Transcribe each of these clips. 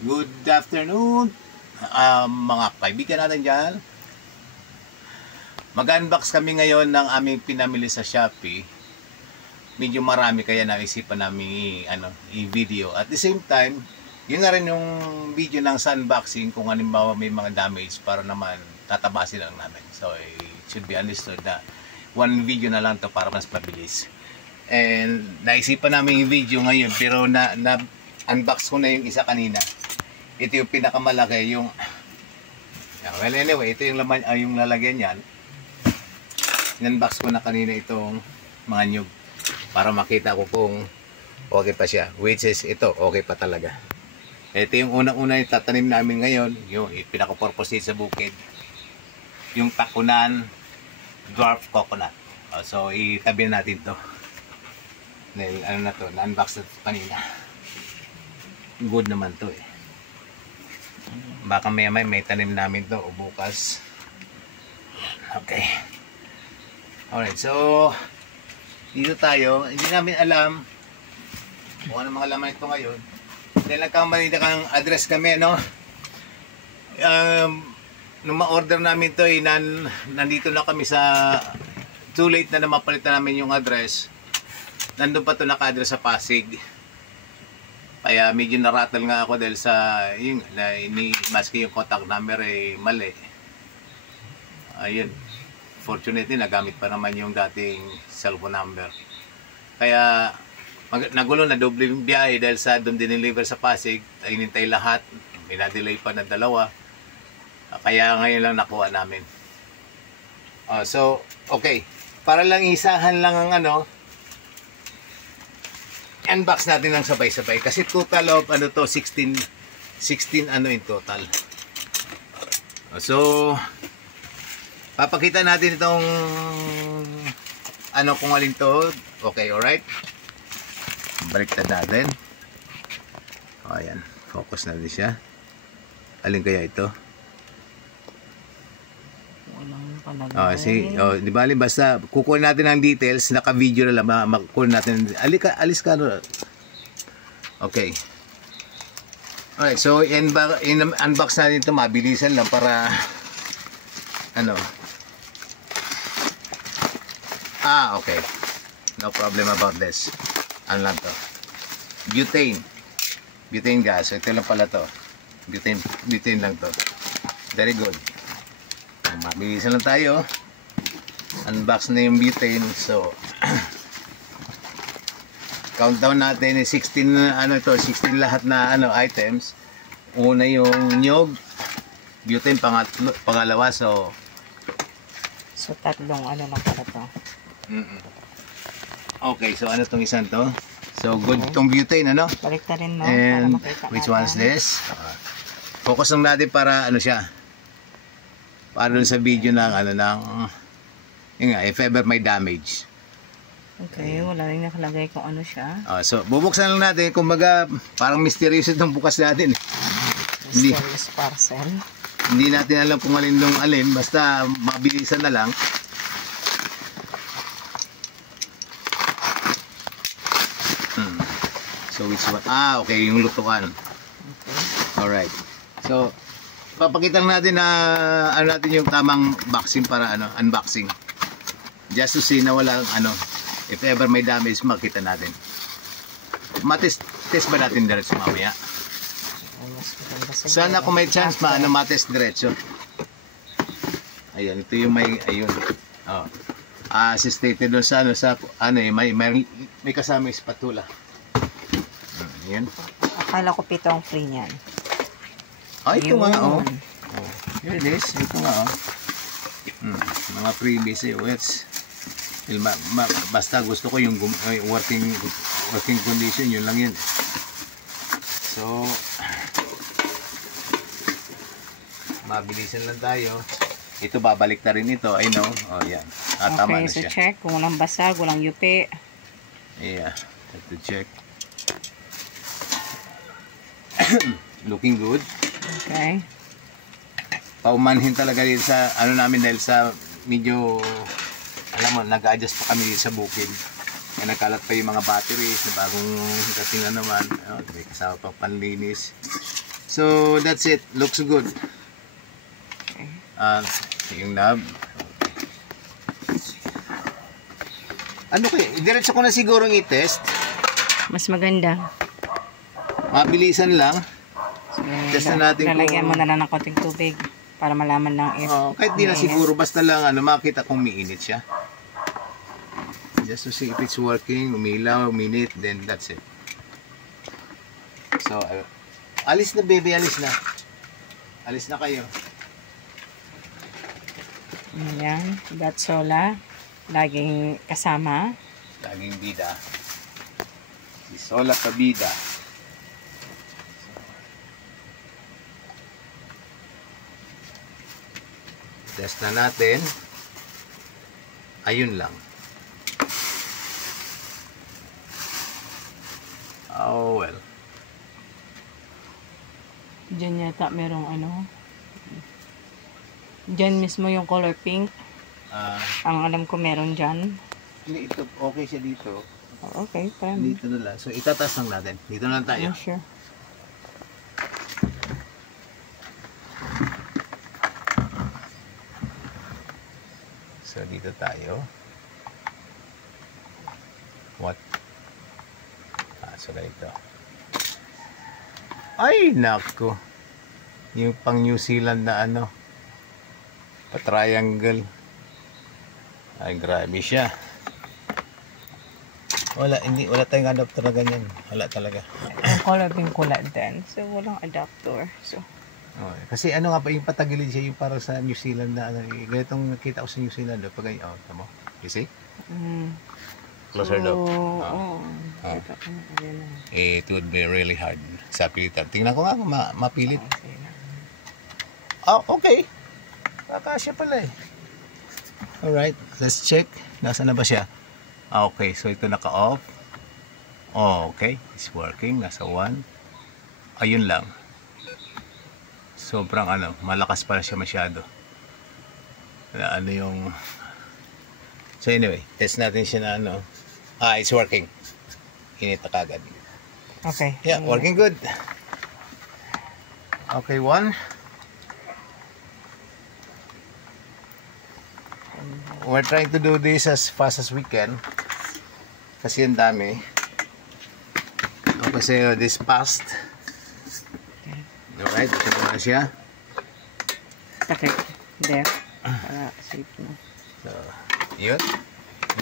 Good afternoon, mga kaibigan natin dyan. Mag-unbox kami ngayon ng aming pinamili sa Shopee. Medyo marami kaya naisipan namin i-video. At the same time, yun na rin yung video ng unboxing kung halimbawa may mga damage para naman tatabasin lang namin. So it should be understood na one video na lang to para mas mabilis. And naisipan namin yung video ngayon pero na-unbox ko na yung isa kanina. Ito yung pinakamalaki, yung well anyway, ito yung laman, yung lalagyan niyan. In-unbox ko na kanina itong mga nyug para makita ko kung okay pa siya, which is ito, okay pa talaga. Ito yung unang-una yung tatanim namin ngayon, yung pinaka-purpose sa bukid, yung takunan dwarf coconut. So itabi natin to dahil ano na to, na-unbox na kanina. Good naman to eh. Baka may tanim namin to o bukas. Okay. Alright, so dito tayo. Hindi namin alam kung ano mga laman ito ngayon. Dahil nagkamali na kang address kami, no? Nung ma-order namin to, nandito na kami sa too late na mapalitan namin yung address. Nandun pa to naka-address sa Pasig. Kaya medyo narattle nga ako dahil sa yung maski yung contact number ay mali. Ayun. Fortunately nagamit pa naman yung dating cellphone number. Kaya nagulo na doble yung biyahe dahil sa doon dineliver sa Pasig, inintay lahat. May na-delay pa na dalawa. Kaya ngayon lang nakuha namin. So, okay. Para lang isahan lang ang unbox natin ng sabay-sabay kasi total of 16 in total. So papakita natin itong kung alin to. Okay, alright, baliktad natin. Ayan, focus natin siya. Alin kaya ito? Di ba, basta kukunin natin ang details, naka-video na lang, makukunin natin. Alis ka. Okay. Alright, so in-unbox natin ito, mabilisan lang para okay. No problem about this. Ano lang to? Butane gas. So, ito lang pala to. Butane lang to. Very good. Mabilisan lang tayo. Unbox na yung butane. So countdown natin is 16 16 lahat na items. Una yung nyog, butane pangalawa. So tatlong lang pala to. Okay, so tong isang to? So good tong butane, Balik na rin, no? And which one's this? Focus lang natin para siya. Para dun sa video ng if ever may damage. Okay, wala rin nakalagay kung ano siya. So bubuksan lang natin, kumbaga parang mysterious itong bukas natin. Mysterious parcel. Hindi natin alam kung alin, basta mabilisan na lang. So which one? Okay, yung lutuan. Okay. Alright. So papakita natin na natin yung tamang boxing para unboxing. Just to see na walang if ever may damage, makita natin. Test ba natin diretso mamaya? Sana kung may chance matest diretso. Ayan, ito yung ayun. As stated doon sa may kasama yung spatula. Ayan. Akala ko 7 ang free niyan. Ito nga here it is. Ito nga mga freebies basta gusto ko yung working condition, yun lang yun. So mabilisan lang tayo. Ito babalik na rin ito. I know. Yan. Tama na so siya. Check kung walang basag, walang yupi. Yeah, have to check. Looking good. Okay. Paumanhin talaga din sa namin dahil sa medyo nag-adjust pa kami sa bukid. Kaya nagkalat pa yung mga batteries na bagong dating naman. May kasama pa panlinis. So, that's it. Looks good. Yung knob. Ano kaya? Diretso ko na siguro i-test. Mas maganda. Mabilisan lang. So, Test na natin lalagyan kung- mo na lang ng konting tubig para malaman lang if Kahit di na may- siguro. Basta lang makita kung umiinit siya. Just to see if it's working. Umilaw, uminit. Then that's it. So, alis na baby. Alis na. Alis na kayo. Ayan. Gatsola. Laging kasama. Laging bida. Si Sola Kabida. Test na natin. Ayun lang. Oh well. Diyan yata merong ano. Diyan mismo yung color pink. Ang alam ko meron dyan. Hindi, ito okay siya dito. Oh, okay, fine. Dito na lang. So itataas lang natin. Dito na lang tayo. Yeah, sure. So dito tayo. What? So ganito. Ay, nako. Yung pang New Zealand na pa-triangle. Ay, grabe siya. Wala tayong adapter na ganyan. Wala talaga. Yung color pink kulay din. So, walang adapter. So, Okay. Kasi nga pa, yung patagilid siya yung para sa New Zealand na ganitong nakita ko sa New Zealand. Pag ganyan, tamo. You see? Closer look. Ito, ayan na. It would be really hard sa pilitan. Tingnan ko nga kung mapilit. Okay na. Okay. Kakasya pala eh. Alright, let's check. Nasaan na ba siya? Okay, so ito naka-off. Okay, it's working. Nasa 1. Ayun lang. Sobrang malakas pala siya masyado. Yung... So anyway, test natin siya na it's working. Init na kagad. Okay. Yeah, working good. Okay, 1. We're trying to do this as fast as we can. Kasi ang dami. Kasi this fast. Alright, ito na siya. Okay. There. Para safe na. So, yun.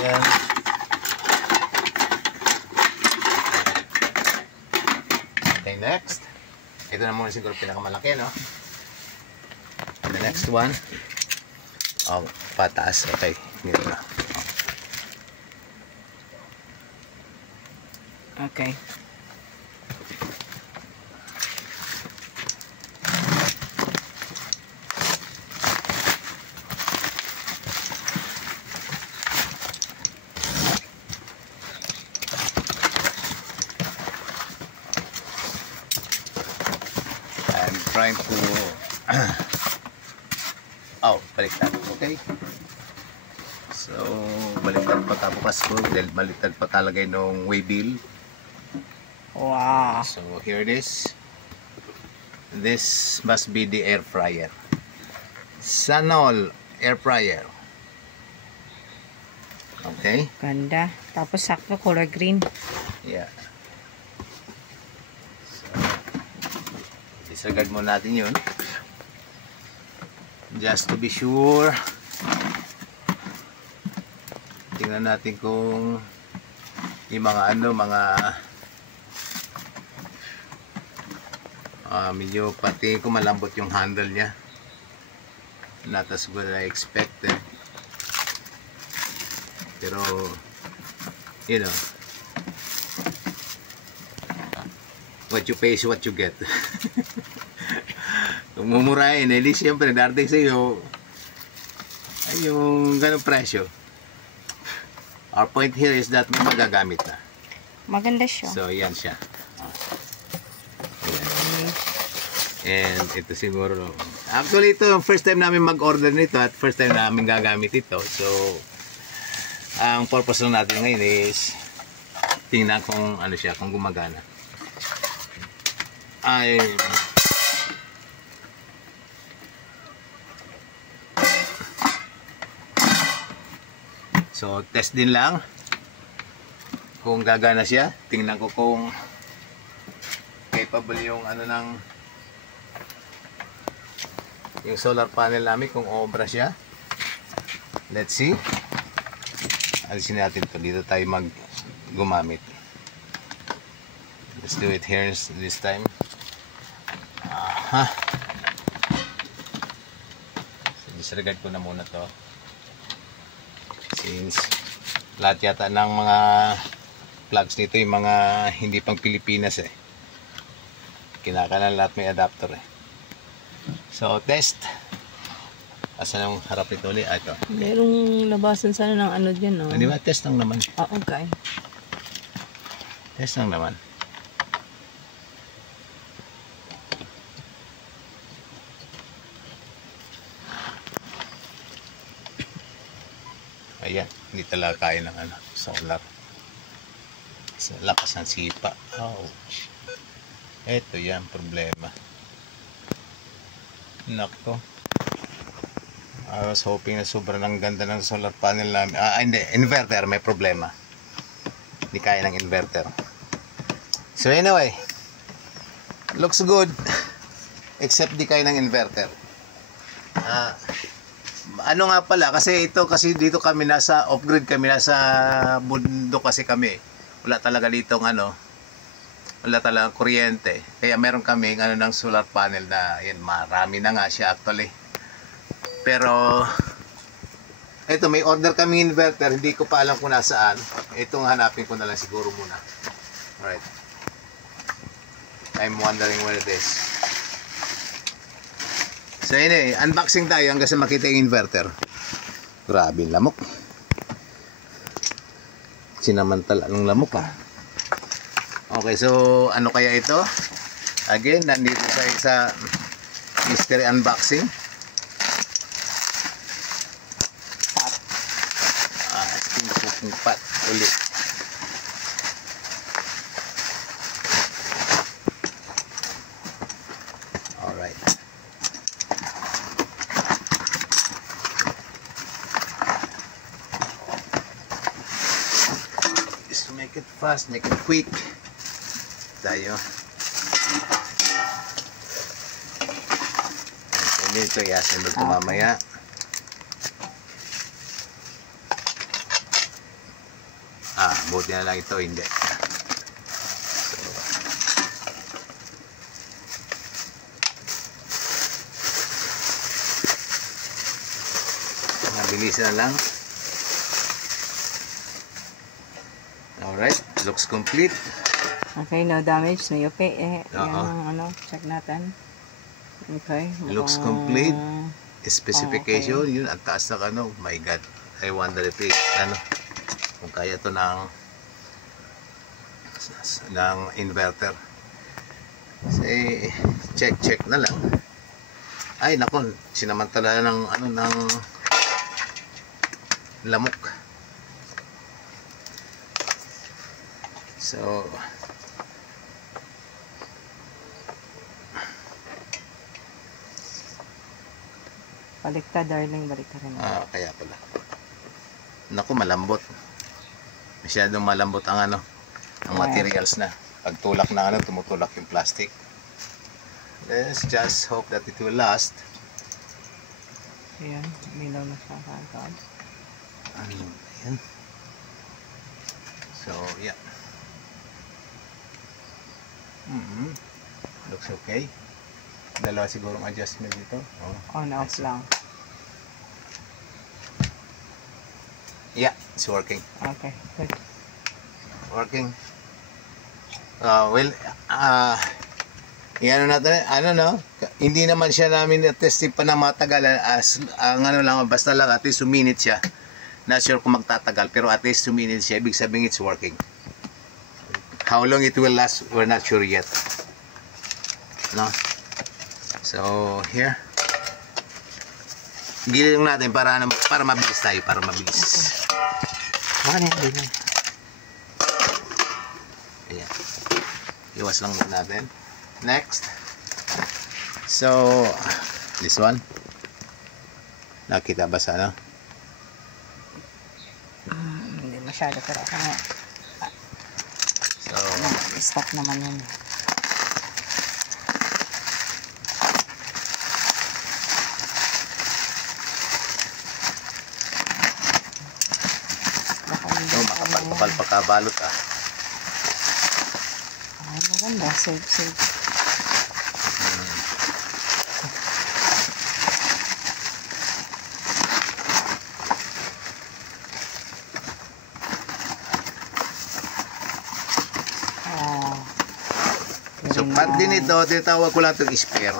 Yan. Okay, next. Ito na muna siguro pinakamalaki, no? The next one. Pataas. Okay. Dito na. Okay. I'm trying to baliktad. Okay. So, baliktad pa tapos ko dahil baliktad pa talaga yung waybill. Wow. So, here it is. This must be the air fryer. Sanol air fryer. Okay? Ganda. Tapos sakto color green. Yeah. So, disregard mo natin yun. Just to be sure. Tingnan natin kung yung mga medyo pati ko malambot yung handle niya. Not as good as I expected. Pero you know, what you pay is what you get. Kung mumurahin, eh, siyempre darating sa iyo ay yung ganong presyo. Our point here is that may magagamit na. Maganda siya. So, yan siya. Ayan. And ito siguro, actually ito yung first time namin mag-order nito at first time namin gagamit ito. So, ang purpose lang natin ngayon is tingnan kung ano siya, kung gumagana. So, test din lang kung gagana siya. Tingnan ko kung capable yung ano ng yung solar panel namin, kung obra siya. Let's see. Alisin natin to. Dito tayo gumamit. Let's do it here this time. Aha. So, disregard ko na muna to. Since lahat yata ng mga plugs nito yung mga hindi pang Pilipinas eh. Kinakailangan lahat may adapter eh. So, test. Asan ang harap nito ulit? Ito. Merong labasan sana ng ano dyan, no? Hindi ba? Test lang naman. Ah, okay. Test lang naman. Ayan. Hindi talaga kaya ng ano, solar. Sa lakas ng sipa. Ouch. Ito yan, problema. Nako. I was hoping na sobrang ang ganda ng solar panel namin. Hindi. Inverter, may problema. Hindi kaya ng inverter. So anyway, looks good. Except di kaya ng inverter. Ano nga pala, kasi dito kami nasa off-grid kami, nasa bundok kasi kami. Wala talaga ditong ano, wala talaga kuryente. Kaya meron kami ng solar panel na yan, marami na nga siya actually. Pero ito, may order kami inverter, hindi ko pa alam kung nasaan. Itong hanapin ko na lang siguro muna. Alright. I'm wondering where it is. So anyway, unboxing tayo hanggang sa makita yung inverter. Grabe lamok. Sinamantala ng lamok ah. Okay, so ano kaya ito? Again, nandito sa mystery unboxing. Pat ulit. Alright. Just to make it fast, make it quick. Tayo. Hindi ito i-assemble ito mamaya. Buti na lang ito, hindi. So, mabilis na lang. Alright, looks complete. Okay, no damage, no yupi. Yan, check natin. Okay. Looks complete. Specification, yun, ang taas na my God. I wonder if it, kung kaya ito ng inverter. Kasi check na lang. Ay nako, sinamantala ng ng lamok. So baliktad, darling, baliktad rin. Kaya pala. Nako, malambot. Masyadong malambot ang ang materials na. Pag tulak na tumutulak yung plastic. Let's just hope that it will last. Ayan, milaw na siya kagad. Ayan. So, yeah. Looks okay. Dalawa sigurong adjustment dito. On off lang. Yeah, it's working. Okay, good. Working. Well, yan natin, hindi naman siya namin na-testing pa na matagalan, as ang lang, basta lang at least 2 minutes siya. Not sure kung magtatagal, pero at least 2 minutes siya, ibig sabihin it's working. How long it will last, we're not sure yet. No? So, here. Gilid natin para mabilis tayo, para mabilis. Ayan. Iwas lang muna natin. Next. So, this one. Nakita ba sa masyado, pero ako nga, So, stop naman yun. makapal pagkabalot ah. Ay, maganda. Safe. So, part din ito, tinatawag ko lang itong spare.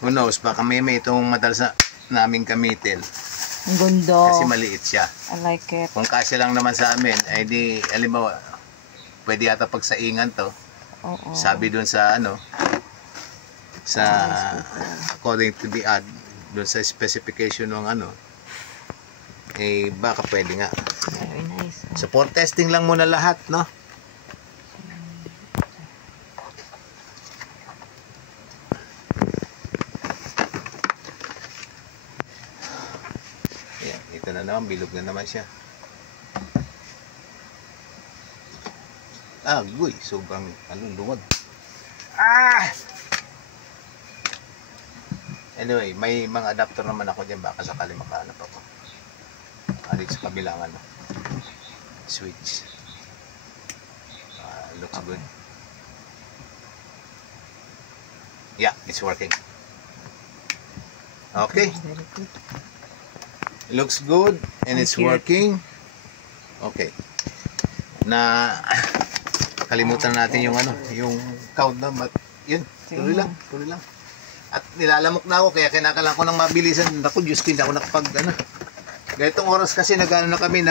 Who knows, baka may itong madalas na namin gamitin. Ang ganda. Kasi maliit siya. I like it. Kung kasi lang naman sa amin, ay di, alimbawa, pwede yata pagsaingan to. Oo. Sabi dun sa sa according to the ad, dun sa specification ng baka pwede nga. Very nice. So, for testing lang muna lahat, no? Ayan, ito na naman, bilog na naman siya. Agoy, sobrang luwag. Anyway, may mga adapter naman ako dyan, baka sakali makahanap ako. Alit sa kabilang switch. Looks good. Yeah, it's working. Okay. Very good. Looks good and it's Thank you. working. Okay. Na kalimutan natin yung yung count na, but yun, tuloy lang. At nilalamok na ako, kaya kinakalang ko ng mabilisan. Naku, Diyos ko, hindi ako nakapag, Ganitong oras kasi na kami,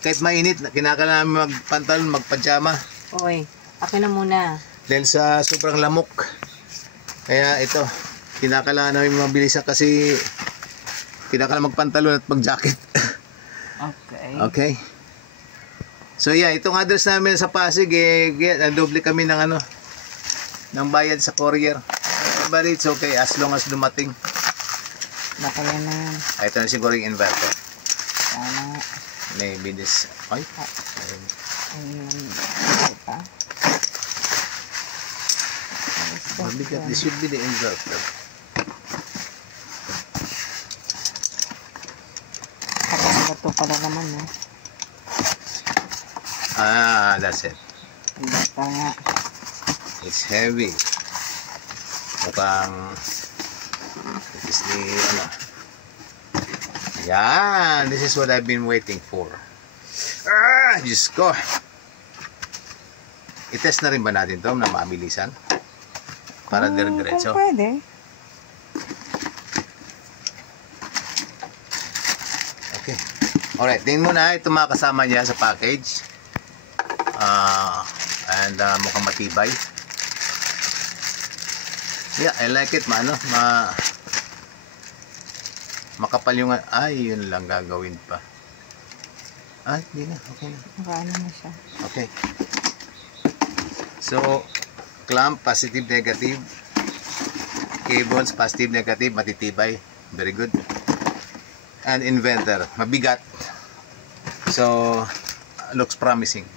kahit mainit, kinakalang namin magpantalon, magpajama. Oy, akin na muna. Dahil sa sobrang lamok. Kaya ito, kinakalang namin mabilisan kasi kinakalang magpantalon at mag-jacket. Okay. Okay. So yeah, itong address namin sa Pasig, doble kami ng ng bayad sa courier. But it's okay as long as dumating. Baka yan na yan. Ito na siguro yung inverter. Sana. Maybe this. Ay. Pa. Mabigat. This should be the inverter. Tapos ito pala naman, no? That's it. Basta nga. It's heavy. Mukhang this is yan. This is what I've been waiting for. Diyos ko. I-test na rin ba natin to na mabilisan? Para dire-diretso. Kung pwede. Okay. Alright, tingin mo na ito mga kasama niya sa package. And mukhang matibay. Yeah, I like it, makapal yung, yun lang gagawin pa. Hindi na, okay na. Nakaano na siya. Okay. So, clamp, positive, negative. Cables, positive, negative, matitibay. Very good. And inverter, mabigat. So, looks promising.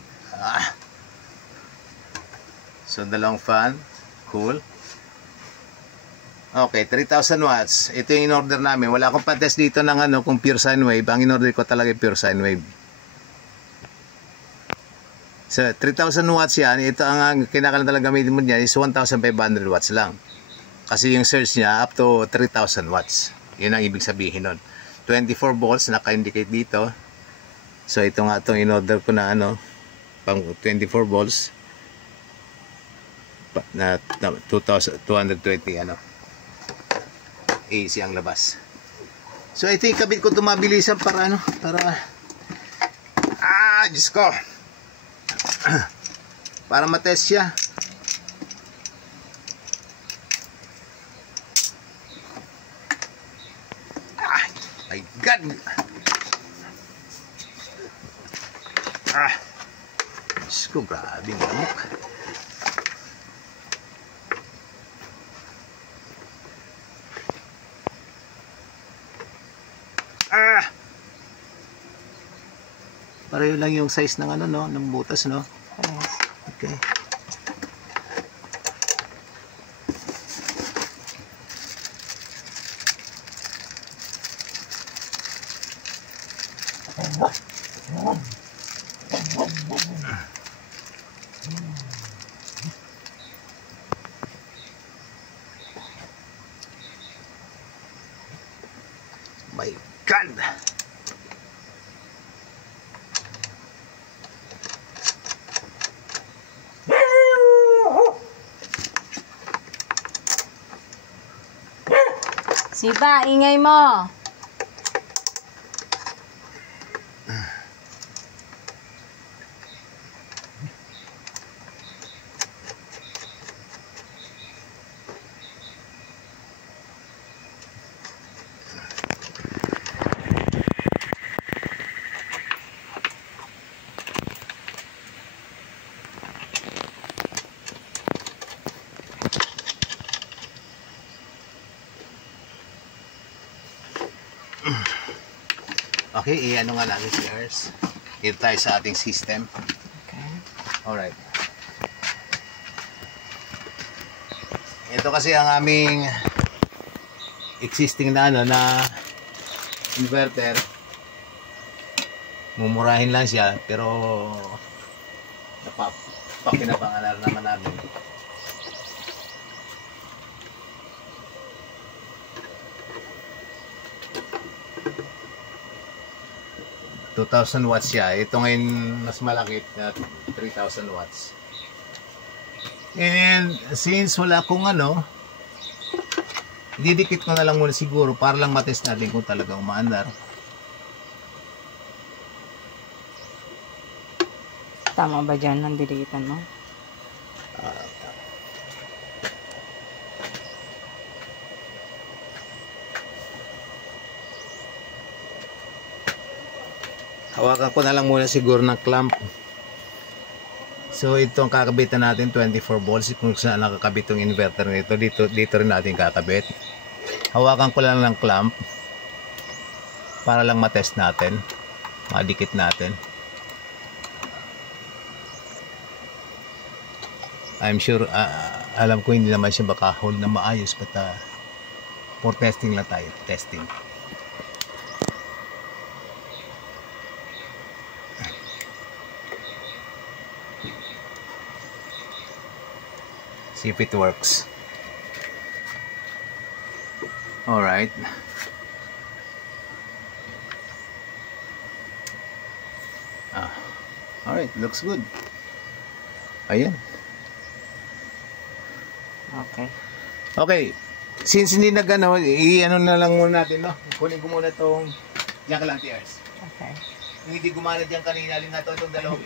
So, dalawang fan, cool. Okay, 3,000 watts. Ito yung in-order namin. Wala akong pa-test dito ng kung pure sine wave. Ang in-order ko talaga pure sine wave. So, 3,000 watts yan. Ito ang kinakalang talaga gamitin mo niya is 1,500 watts lang. Kasi yung surge niya up to 3,000 watts. Yun ang ibig sabihin nun. 24 volts, naka-indicate dito. So, ito nga itong in-order ko na pang 24 volts. Na 220 AC ang labas. So ito yung kabit ko tumabilisan para Diyos ko. Para matest siya. My God. Diyos ko, grabe ng lamok. Pareho lang yung size ng ano, no, ng butas, no. Yes. Okay. My God! Sipa, ingay mo. Okay, i-ano nga namin si Ers. Dito tayo sa ating system. Okay. Alright. Ito kasi ang aming existing na ano na inverter. Mumurahin lang siya pero napapakinabangan naman namin. 2,000 watts siya. Ito ngayon mas malaki na 3,000 watts. And since wala akong ano, didikit ko na lang muna siguro para lang matest natin kung talagang umaandar. Tama ba dyan ang dilitan mo? Hawakan ko na lang muna siguro ng clamp. So itong kakabitan natin 24 volts kung saan nakakabit yung inverter nito. Dito rin natin kakabit. Hawakan ko lang ng clamp para lang matest natin. Madikit natin. I'm sure alam ko hindi naman siya baka hold na maayos but for testing lang tayo. Testing. See if it works. Alright. Alright, looks good. Ayan. Okay. Okay. Since hindi nag-ano, i-ano na lang muna natin, no? Kunin ko muna itong jack lanterns. Okay. Hindi gumana dyan kanina, alin na ito, itong dalawang